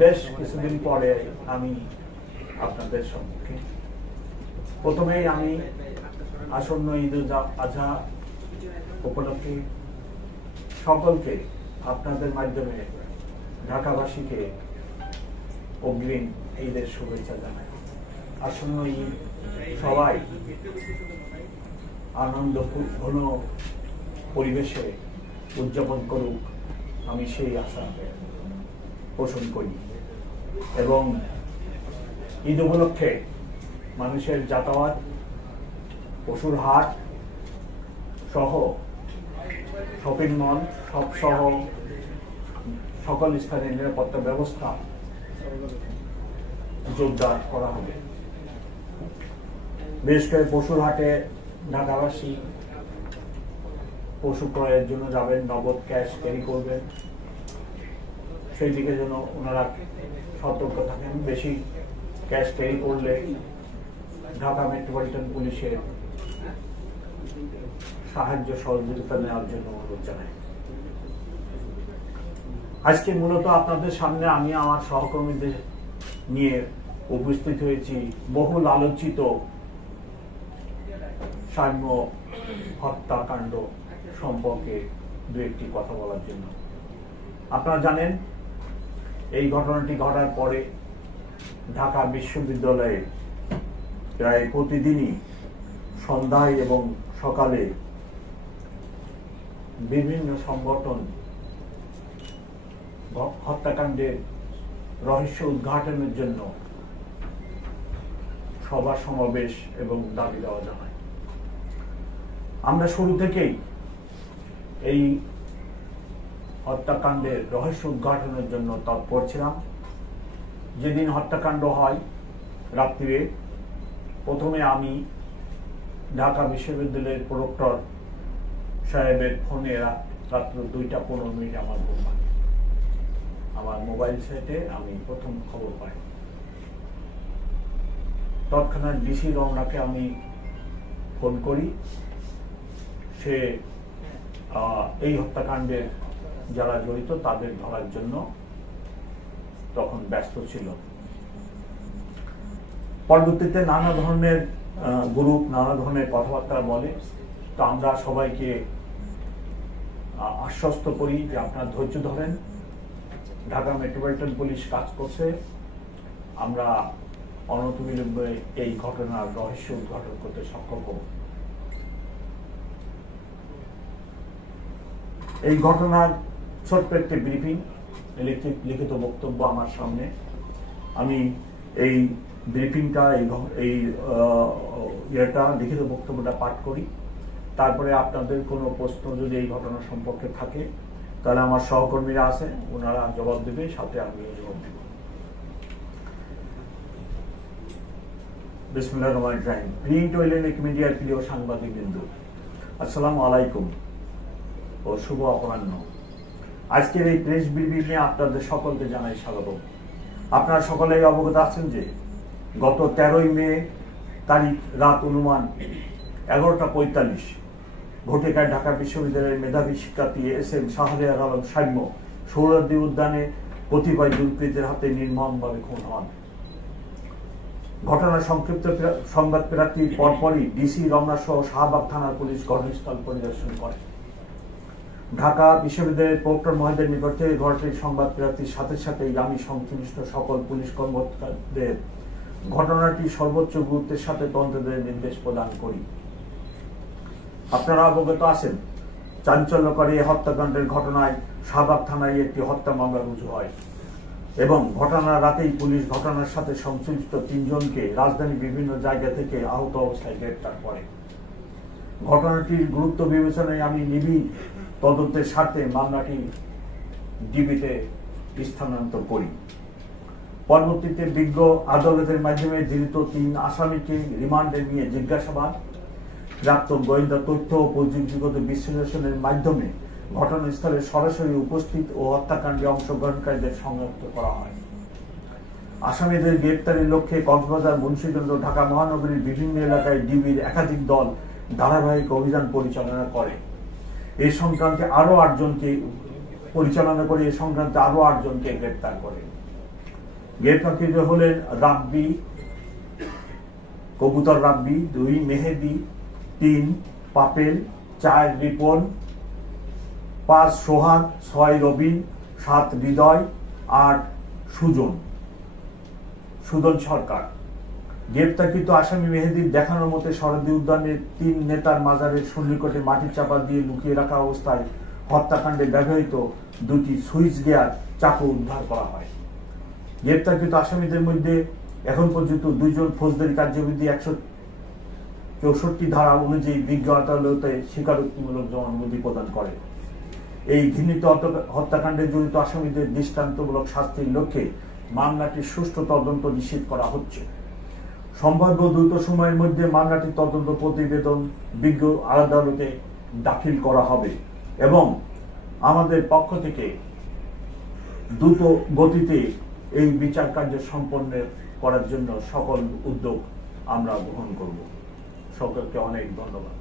বেশ কিছুদিন পরে আমি আপনাদের সম্মুখে প্রথমেই আমি আসন্ন ঈদ উল আজহা উপলক্ষে সকলকে আপনাদের মাধ্যমে ঢাকাবাসীকে অগ্রিম ঈদের শুভেচ্ছা জানাই। আসন্ন ঈদ সবাই আনন্দ ঘন পরিবেশে উদযাপন করুক, আমি সেই আশা পোষণ করি। এবং ঈদ উপলক্ষে মানুষের যাতায়াত, পশুর হাট সহ শপিং মল সব সহ সকল স্থানে নিরাপত্তা ব্যবস্থা জোরদার করা হবে। বিশেষ করে পশুর হাটে ঢাকাবাসী পশু ক্রয়ের জন্য যাবেন, নগদ ক্যাশ ক্যারি করবেন, সেই দিকে যেন ওনারা সতর্ক থাকেন। বেশি ক্যাশ ক্যারি করলে ঢাকা মেট্রোপলিটন পুলিশের সাহায্য সহযোগিতা নেওয়ার জন্য অনুরোধ জানাই। আজকে মূলত আপনাদের সামনে আমি আমার সহকর্মীদের নিয়ে উপস্থিত হয়েছি বহুল আলোচিত সাম্য হত্যাকাণ্ড সম্পর্কে দু একটি কথা বলার জন্য। আপনারা জানেন, এই ঘটনাটি ঘটার পরে ঢাকা বিশ্ববিদ্যালয়ে প্রায় প্রতিদিনই সন্ধ্যায় এবং সকালে বিভিন্ন সংগঠন হত্যাকাণ্ডের রহস্য উদ্ঘাটনের জন্য সভা সমাবেশ এবং দাবি দেওয়া জানায়। আমরা শুরু থেকেই এই হত্যাকাণ্ডের রহস্য উদ্ঘাটনের জন্য তৎপর ছিলাম। যেদিন হত্যাকাণ্ড হয় রাত্রিরে, প্রথমে আমি ঢাকা বিশ্ববিদ্যালয়ের প্রক্টর সাহেবের ফোনে রাত্র 2:15 আমার মোবাইল সেটে আমি প্রথম খবর পাই। তৎক্ষণাৎ ডিসি রমনাকে আমি ফোন করি। সে এই হত্যাকাণ্ডের যারা জড়িত তাদের ধরার জন্য তখন ব্যস্ত ছিল। পরবর্তীতে নানা ধরনের গ্রুপ নানা ধরনের কথাবার্তা বলে, তো আমরা সবাইকে আশ্বস্ত করি যে আপনারা ধৈর্য ধরেন, ঢাকা মেট্রোপলিটন পুলিশ কাজ করছে, আমরা অনতিবিলম্বে এই ঘটনার রহস্য উদ্ঘাটন করতে সক্ষম হব। এই ঘটনার ছোট্ট একটি ব্রিফিং, লিখিত বক্তব্য আমার সামনে। আমি এই ব্রিফিংটা এই লিখিত বক্তব্যটা পাঠ করি, তারপরে আপনাদের কোনো প্রশ্ন যদি এই ঘটনা সম্পর্কে থাকে তাহলে আমার সহকর্মীরা আছে, ওনারা জবাব দেবে, সাথে আমিও জবাব দেব। বিসমিল্লাহির রহমানির রহিম। প্রিন্ট ও ইলেকট্রনিক মিডিয়ার প্রিয় সাংবাদিকবৃন্দ, আসসালামু আলাইকুম ও শুভ অপরাহ্ন। আজকের এই প্রেস ব্রিফিংয়ে আপনাদের সকলকে জানাই স্বাগত। আপনারা সকলেই অবগত আছেন যে গত 13 মে তারিখ রাত অনুমান 11:45 ঘটিকায় ঢাকা বিশ্ববিদ্যালয়ের মেধাবী শিক্ষার্থী SM শাহরিয়ার আলম সাম্য সোহরাওয়ার্দী উদ্যানে কতিপয় দুর্বৃত্তের হাতে নির্মমভাবে খুন হন। ঘটনার সংক্ষিপ্ত সংবাদ প্রাপ্তির পরপরই ডিসি রমনা সহ শাহবাগ থানার পুলিশ ঘটনাস্থল পরিদর্শন করে। ঢাকা বিশ্ববিদ্যালয়ের প্রক্টর মহোদয়ের নিকট থেকে ঘটনাটির সংবাদ প্রাপ্তির সাথে সাথেই আমি সংশ্লিষ্ট সকল পুলিশ কর্মকর্তাদের ঘটনাটি সর্বোচ্চ গুরুত্বের সাথে তদন্তের নির্দেশ প্রদান করি। আপনারা অবগত আছেন, চাঞ্চল্যকরী হত্যাকাণ্ডের ঘটনায় শাহবাগ থানায় একটি হত্যা মামলা রুজু হয় এবং ঘটনার রাতেই পুলিশ ঘটনার সাথে সংশ্লিষ্ট 3 জনকে রাজধানীর বিভিন্ন জায়গা থেকে আহত অবস্থায় গ্রেপ্তার করে। ঘটনাটির গুরুত্ব বিবেচনায় আমি নিবিড় তদন্তের স্বার্থে মামলাটি ডিবিতে স্থানান্তর করি। পরবর্তীতে বিজ্ঞ আদালতের মাধ্যমে ধৃত 3 আসামিকে রিমান্ডে নিয়ে জিজ্ঞাসাবাদ, প্রাপ্ত গোয়েন্দা তথ্য ও প্রযুক্তিগত বিশ্লেষণের মাধ্যমে ঘটনাস্থলে সরাসরি উপস্থিত ও হত্যাকাণ্ডে অংশগ্রহণকারীদের শনাক্ত করা হয়। আসামিদের গ্রেপ্তারের লক্ষ্যে কক্সবাজার, মুন্সিগঞ্জ ও ঢাকা মহানগরীর বিভিন্ন এলাকায় ডিবির একাধিক দল ধারাবাহিক অভিযান পরিচালনা করে। এই সংক্রান্তে আরো 8 জনকে পরিচালনা করে এ সংক্রান্ত আরো 8 জনকে গ্রেপ্তার করে। গ্রেপ্তারকৃত হলেন রাব্বি, কবুতর রাব্বি, 2 মেহেদি, 3 পাপেল, 4 রিপন, 5 সোহাগ, 6 রবিন, 7 হৃদয়, 8 সুজন সরকার। গ্রেপ্তারকৃত আসামি মেহেদির দেখানোর মতে শরদি উদ্যানের 3 নেতার মাজারের সন্নিকটে মাটির চাপা দিয়ে লুকিয়ে রাখা অবস্থায় হত্যাকাণ্ডে ব্যবহৃত 2টি সুইচ গিয়ার চাকু উদ্ধার করা হয়। গ্রেপ্তারকৃত আসামিদের মধ্যে এখন পর্যন্ত 2 জন ফৌজদারি কার্যবিধি 164 ধারা অনুযায়ী বিজ্ঞ আদালতে স্বীকারোক্তিমূলক জবানবন্দি প্রদান করে। এই ঘৃণিত হত্যাকাণ্ডে জড়িত আসামিদের দৃষ্টান্তমূলক শাস্তির লক্ষ্যে মামলাটির সুষ্ঠু তদন্ত নিশ্চিত করা হচ্ছে। সম্ভাব্য দ্রুত সময়ের মধ্যে মামলাটির তদন্ত প্রতিবেদন বিজ্ঞ আদালতে দাখিল করা হবে এবং আমাদের পক্ষ থেকে দ্রুত গতিতে এই বিচার কার্য সম্পন্ন করার জন্য সকল উদ্যোগ আমরা গ্রহণ করব। সকলকে অনেক ধন্যবাদ।